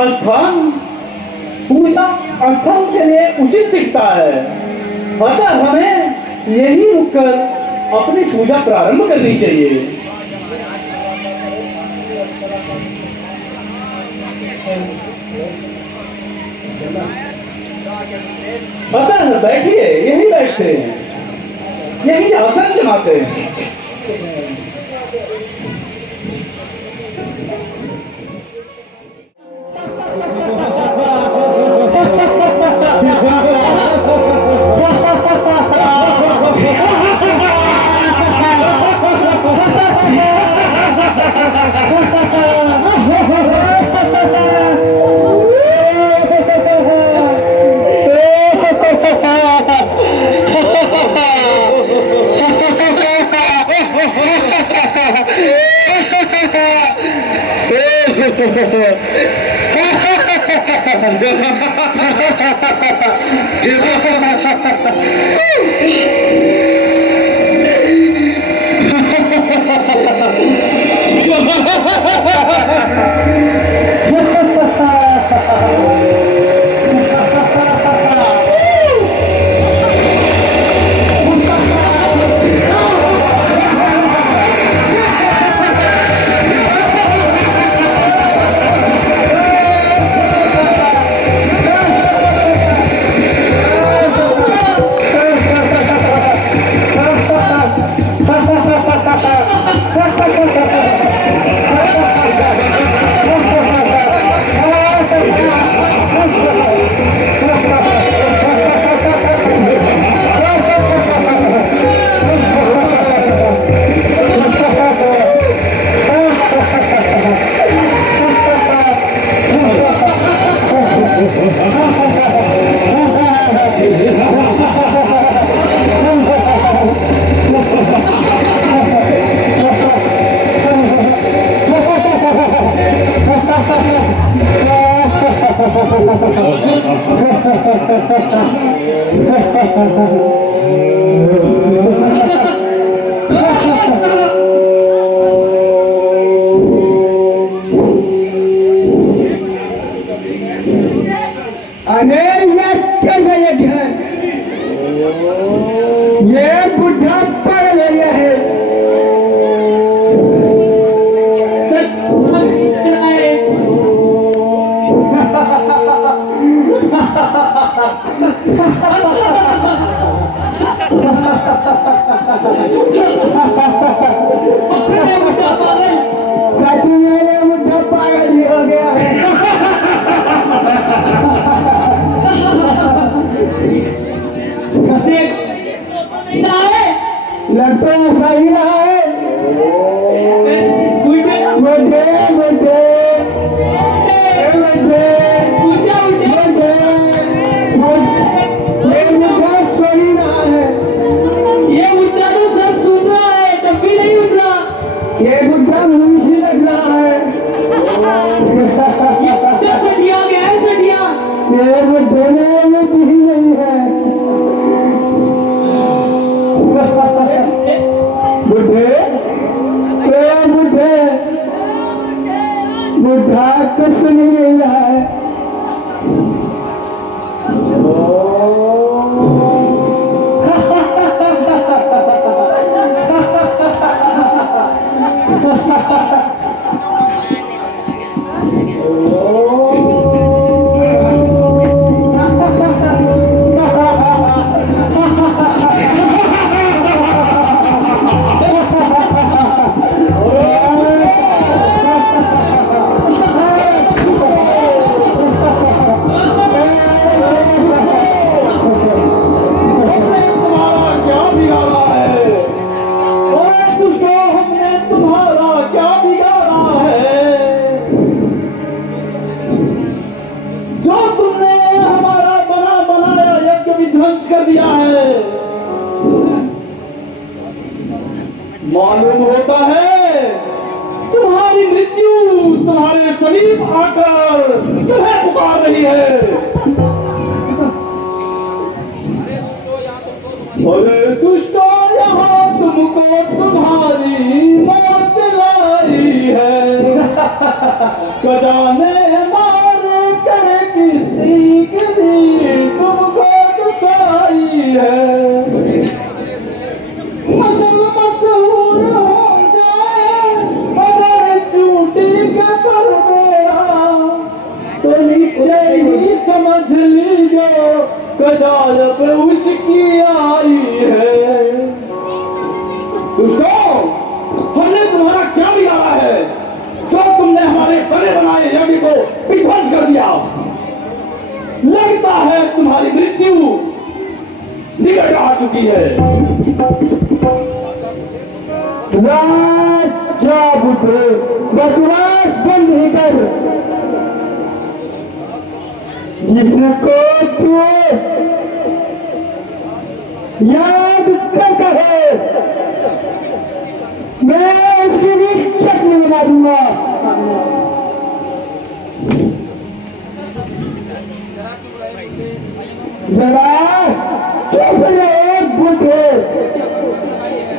स्थान पूजा स्थल के लिए उचित दिखता है, अतः हमें यही रुककर अपनी पूजा प्रारंभ करनी चाहिए। अतः बैठिए, यही बैठते हैं, यही आसन जमाते हैं। लगता है सही रहा है। सही रहा है। ये बुढ़ा तो सब सुन रहा है, तब भी नहीं उठ रहा। ये बुढ़ा मुझे लग रहा है। ये सटिया गया है, सटिया। ये बुढ़े में भी नहीं है। बुढ़े बुढ़ा कुछ नहीं रहा है। कर दिया है। मालूम होता है तुम्हारी मृत्यु तुम्हारे समीप आकर तुम्हें पुकार रही है। अरे दुष्टो यहाँ तुमको तुम्हारी मौत लाई है। खजाने मारे मछली जो कजालप उसकी आई है। दुष्टों, हमने तुम्हारा क्या बिगाड़ा है जो तुमने हमारे बड़े बनाए यज्ञ को विध्वंस कर दिया। लगता है तुम्हारी मृत्यु निकट आ चुकी है। राजा बुढ़े बकवास बंद ही कर। जिसको तू याद करता है मैं उसकी भी शक्ल बना दूंगा। जरा चुप रहे बुढ़े,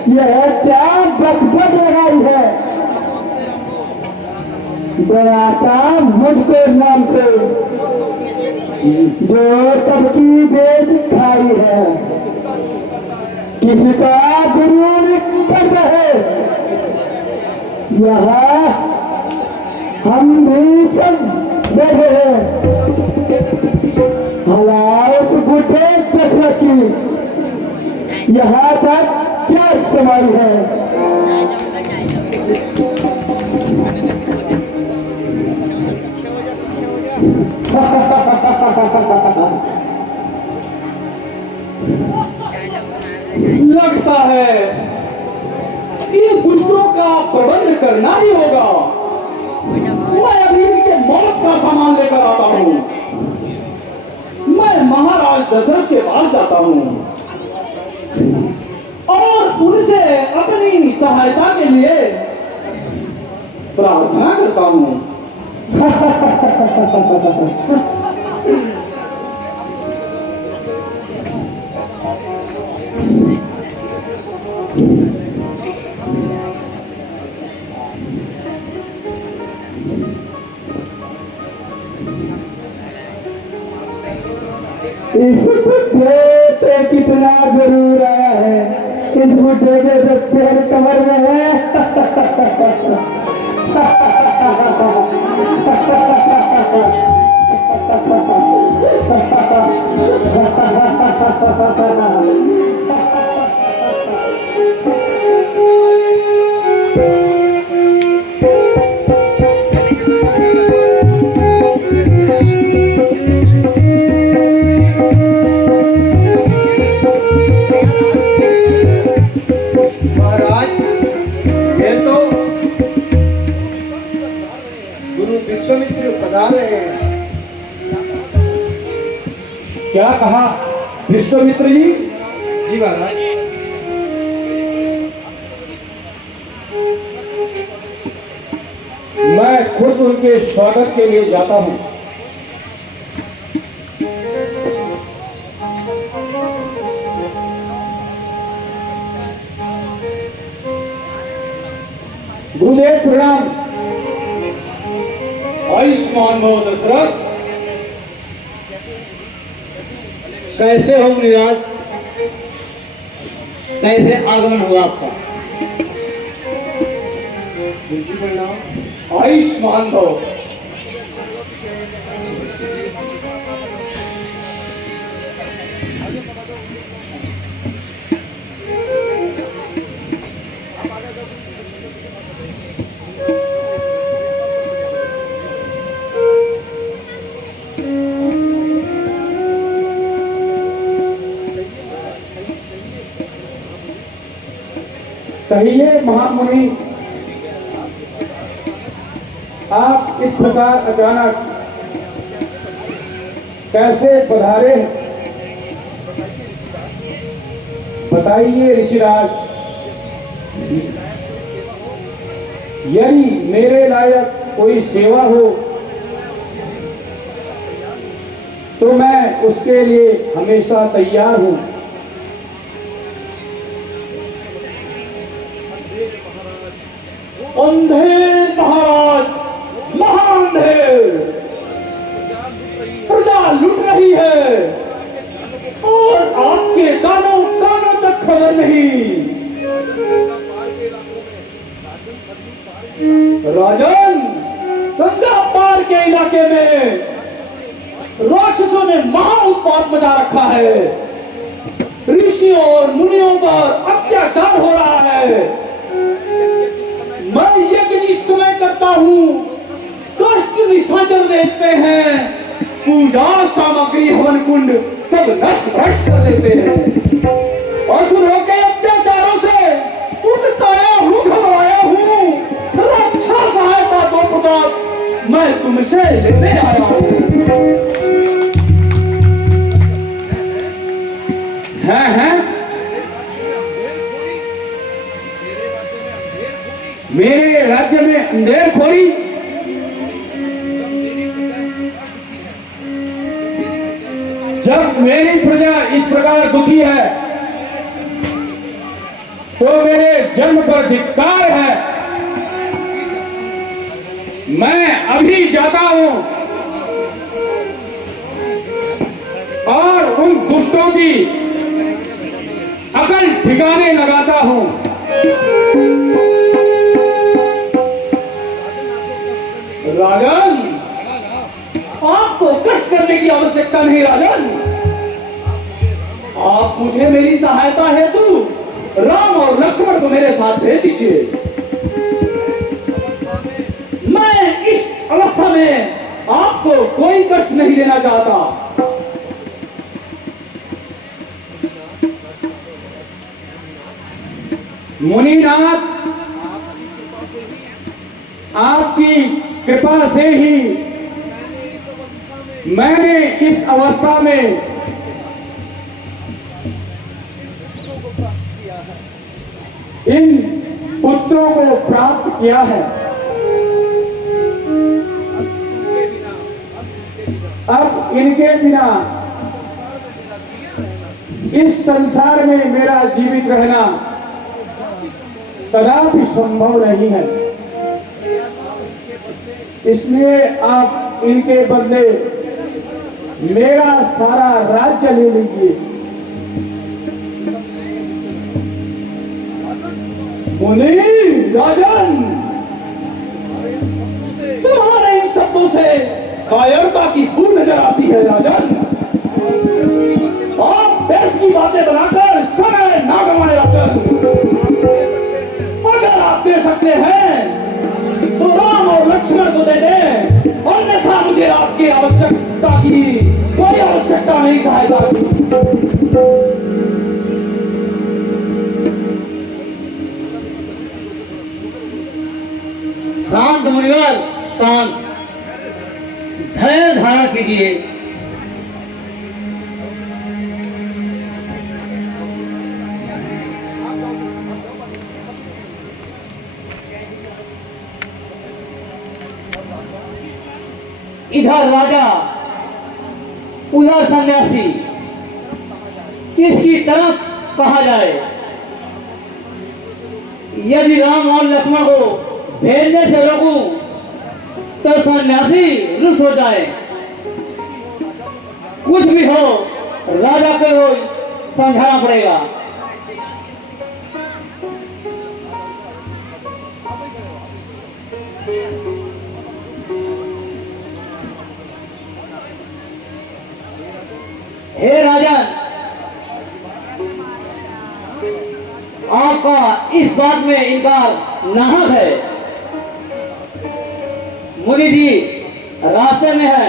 यह क्या बकबक लगाई है। डराता मुझको नाम से जो सबकी बेच खाई है। किसका गुरूर करता है यहाँ हम भी सब बैठे हैं। हलास बुढ़े कसरत की यहाँ तक क्या सवाल है। लगता है इन दुष्टों का प्रबंध करना ही होगा। मैं अभी इनके मौत का सामान लेकर आता हूँ। मैं महाराज दशरथ के पास जाता हूँ और उनसे अपनी सहायता के लिए प्रार्थना करता हूँ। इस बुढ़े पे कितना जरूर आया है। इस बुढ़े के जो पैर कमर में है। विश्वामित्र पधार रहे हैं। क्या कहा विश्वामित्र जी? जी महाराज। मैं खुद उनके स्वागत के लिए जाता हूँ। गुरुदेव प्रणाम। आयुष्मान भव दशरथ। कैसे हो गिरिराज? कैसे आगमन हुआ आपका? आयुष्मान भव। कहिए महामुनि, आप इस प्रकार अचानक कैसे पधारे? बताइए ऋषिराज। यदि मेरे लायक कोई सेवा हो तो मैं उसके लिए हमेशा तैयार हूं। अंधेर महाराज, महाअंधेर, प्रजा लुट रही है और आपके कानों कानों तक खबर नहीं। राजन, गंगा पार के इलाके में राक्षसों ने महा उत्पात मचा रखा है। ऋषियों और मुनियों पर अत्याचार हो रहा है। मैं यज्ञ इस समय करता हूँ, कष्ट निशाचर देखते हैं, पूजा सामग्री हवन कुंड सब नष्ट भ्रष्ट कर देते हैं। असुरों के अत्याचारों से उत्ताया हूँ, घबराया हूँ। रक्षा सहायता दो पुत्र, मैं तुमसे लेने आया हूँ। हैं मेरे राज्य में अंधेरखोरी, जब मेरी प्रजा इस प्रकार दुखी है तो मेरे जन्म पर धिक्कार है। मैं अभी जाता हूं और उन दुष्टों की अकल ठिकाने लगाता हूं। राजन, आपको कष्ट करने की आवश्यकता नहीं राजन। आप मुझे मेरी सहायता हेतु राम और लक्ष्मण को मेरे साथ भेज दीजिए। मैं इस अवस्था में आपको कोई कष्ट नहीं देना चाहता। मुनिनाथ, आपकी कृपा से ही मैंने इस अवस्था में इन पुत्रों को प्राप्त किया है। अब इनके बिना इस संसार में मेरा जीवित रहना कदापि संभव नहीं है। इसलिए आप इनके बदले मेरा सारा राज्य ले लीजिए। मुनि राजन, तुम्हारे इन शब्दों से कायरता की बू नजर आती है राजन। आप व्यर्थ की बातें बनाकर समय ना गंवाए राजन। अगर आप दे सकते हैं तो राम और लक्ष्मण को दे दें, अन्यथा मुझे आपकी आवश्यकता की कोई आवश्यकता नहीं सहायता की। शांत मुनिवर, शांत, धैर्य धारण कीजिए। इधर राजा, उधर सन्यासी, किसकी तरफ कहा जाए? यदि राम और लक्ष्मण को भेजने से रोकूं तो सन्यासी रुष्ट हो जाए। कुछ भी हो, राजा को समझाना पड़ेगा। हे राजन, आपका इस बात में इनकार नाहक है। मुनि जी रास्ते में है।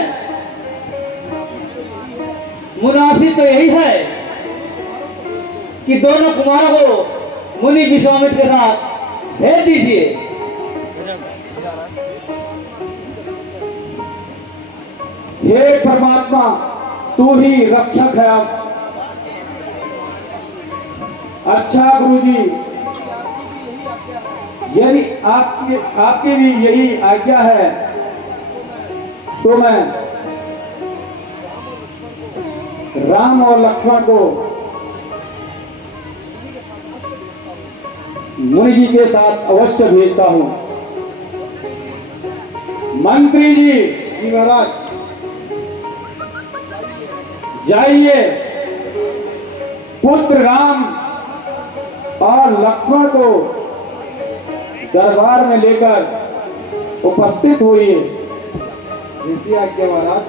मुनासिब तो यही है कि दोनों कुमारों को मुनि विश्वामित्र के साथ भेज दीजिए। हे परमात्मा, तू ही रक्षक है। अब अच्छा गुरुजी, यदि आपकी भी यही आज्ञा है तो मैं राम और लक्ष्मण को मुनि जी के साथ अवश्य भेजता हूं। मंत्री जी, जी महाराज, जाइए, पुत्र राम और लक्ष्मण को दरबार में लेकर उपस्थित हुए। जैसी आज्ञा महाराज।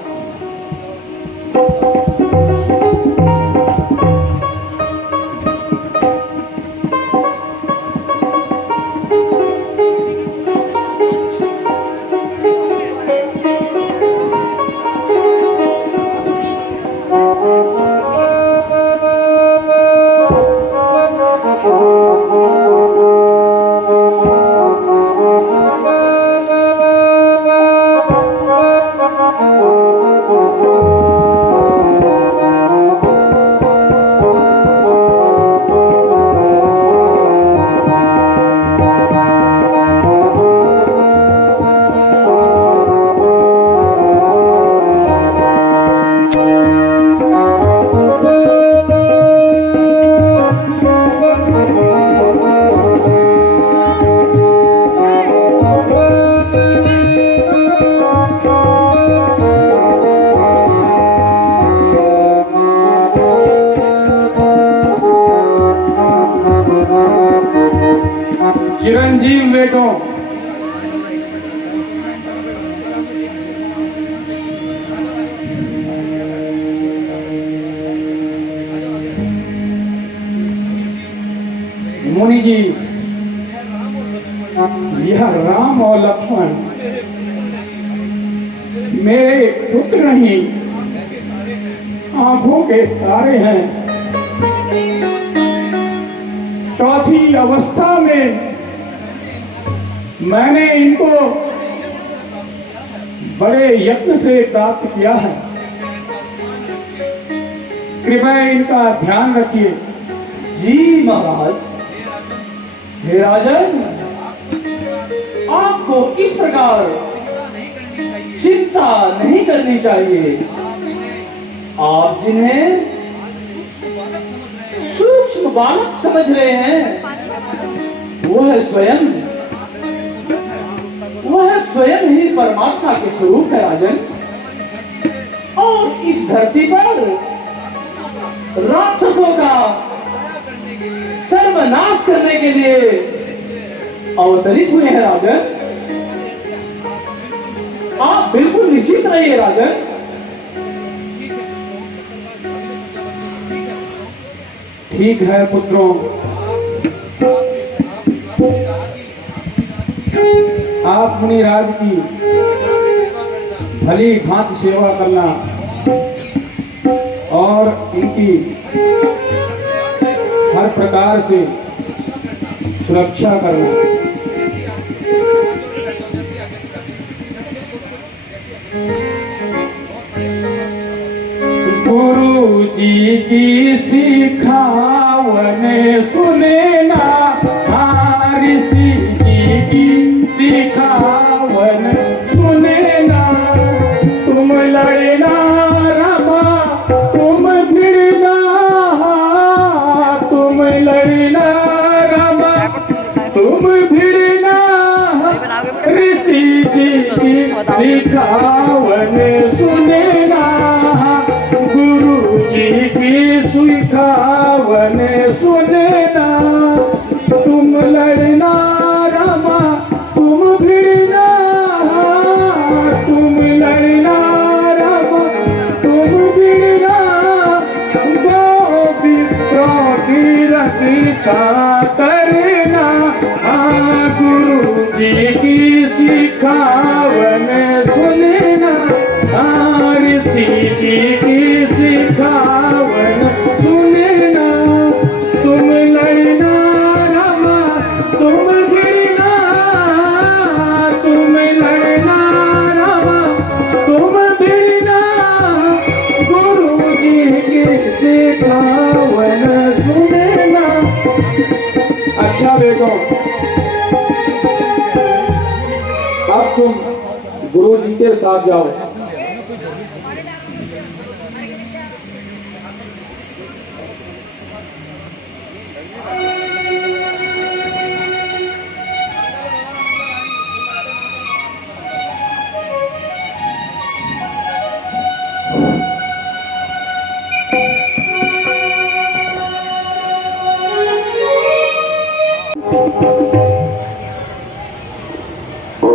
चिरंजीव बेटों, मुनि जी, यह राम और लक्ष्मण मेरे पुत्र नहीं, आंखों के तारे हैं। चौथी अवस्था में मैंने इनको बड़े यत्न से प्राप्त किया है। कृपया इनका ध्यान रखिए। जी महाराज। हे राजन, आपको इस प्रकार चिंता नहीं करनी चाहिए। आप जिन्हें सूक्ष्म बालक समझ रहे हैं, वह स्वयं ही परमात्मा के स्वरूप है राजन। और इस धरती पर राक्षसों का सर्वनाश करने के लिए अवतरित हुए हैं राजन। आप बिल्कुल निश्चित रहिए राजन। ठीक है पुत्रों, आप मुनिराज की भली भांति सेवा करना और इनकी हर प्रकार से सुरक्षा करना। गुरु जी की सिखावन सुने ना, ऋषि जी की सिखावन सुने ना। तुम लड़ना रामा, तुम भिड़ना, तुम लड़ना रामा, तुम भिड़ना। ऋषि जी की सिखावन सुने ना, गुरु जी की सिखावन सुने ना। तुम लड़ना रामा, तुम भिड़ना, तुम लड़ना रामा, तुम भिड़ना। गो विप्रों की रक्षा करना, गुरु जी की सिखावन सुनना। ऋषि जी की सिखावन सुनना। तुम लड़ना रामा, तुम भिड़ना, तुम लड़ना रामा, तुम भिड़ना। गुरु जी की सिखावन सुनना। अच्छा बेटो, अब तुम गुरु जी के साथ जाओ। ओ,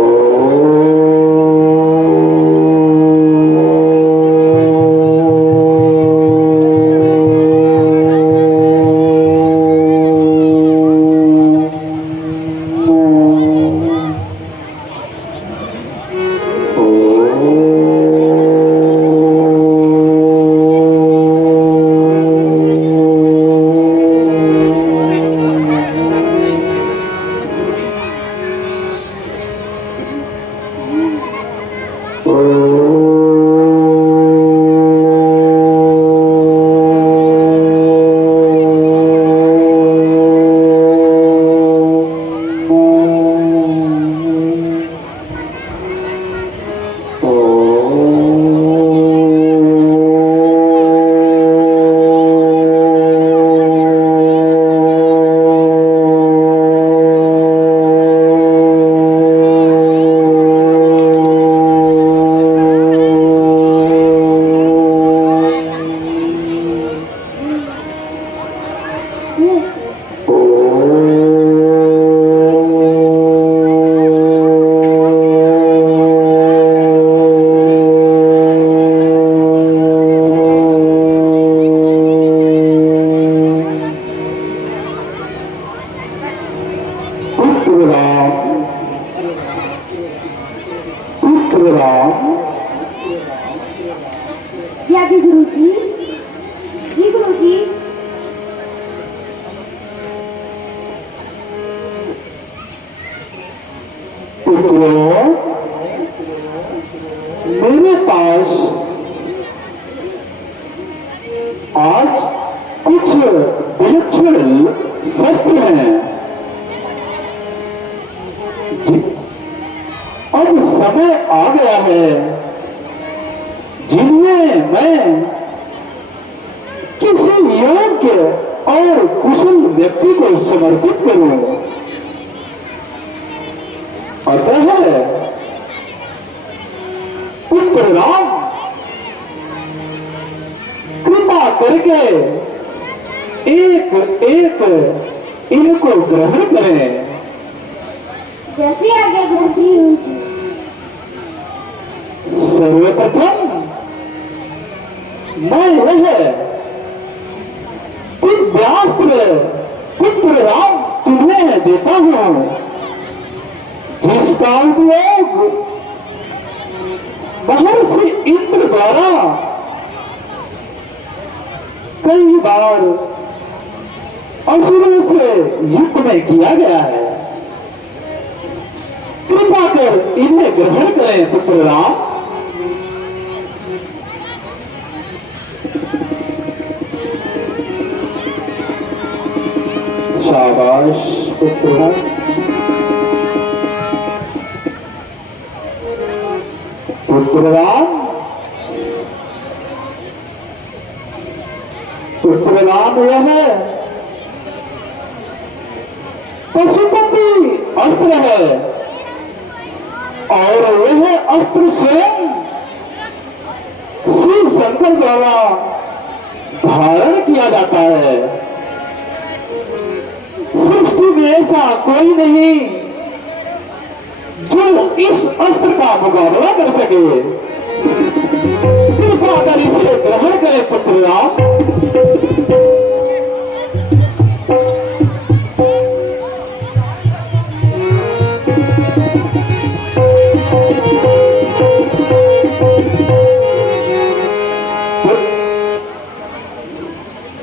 पुत्रों, मेरे पास आज कुछ विलक्षण शस्त्र हैं। अब समय आ गया है जिन्हें मैं किसी योग्य और कुशल व्यक्ति को समर्पित करूं। अतः पुत्र राम, कृपा करके एक एक इनको ग्रहण करें। जैसी आगे वैसी होगी। सर्वप्रथम मैं यह दिव्यास्त्र पुत्र राम तुम्हें देता हूं, जिसका उपयोग महर्षि इंद्र द्वारा कई बार असुरों से युद्ध में किया गया है। कृपा कर इन्हें ग्रहण करें पुत्र राम। शाबाश पुत्र। पुत्र राम, पुत्र राम यह पशुपति अस्त्र है और यह अस्त्र स्वयं श्री शंकर द्वारा धारण किया जाता है। सृष्टि में ऐसा कोई नहीं जो इस अस्त्र का मुकाबला कर सके। कृपा कर इसे ग्रहण करें पुत्र राम।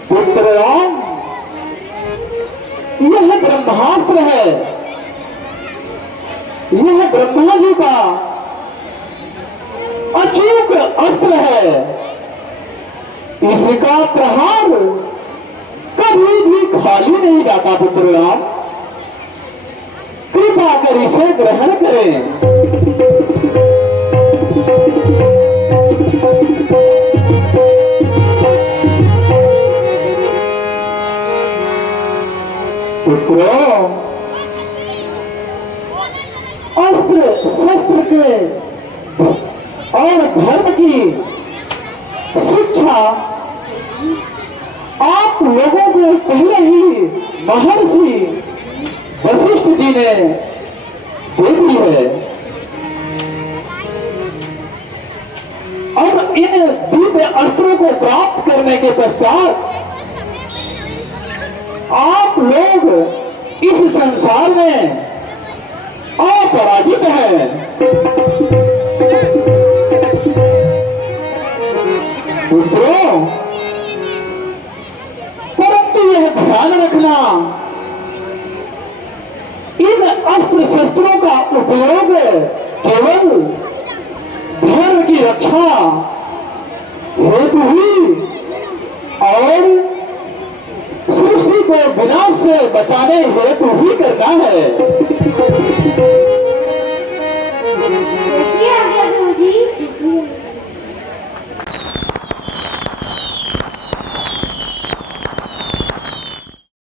पुत्र राम, यह ब्रह्मास्त्र है। यह ब्रह्मा जी का अचूक अस्त्र है। इसका प्रहार कभी भी खाली नहीं जाता पुत्र राम। कृपा कर इसे ग्रहण करें। पुत्रों, अस्त्र शस्त्र के और धर्म की शिक्षा आप लोगों को पहले ही महर्षि वशिष्ठ जी ने दे दी है। अब इन दिव्य अस्त्रों को प्राप्त करने के पश्चात आप लोग इस संसार में अपराजित हैं। पुत्रों, परंतु यह ध्यान रखना, इन अस्त्र शस्त्रों का उपयोग केवल धर्म की रक्षा हेतु ही और सृष्टि को विनाश से बचाने हेतु ही करना है।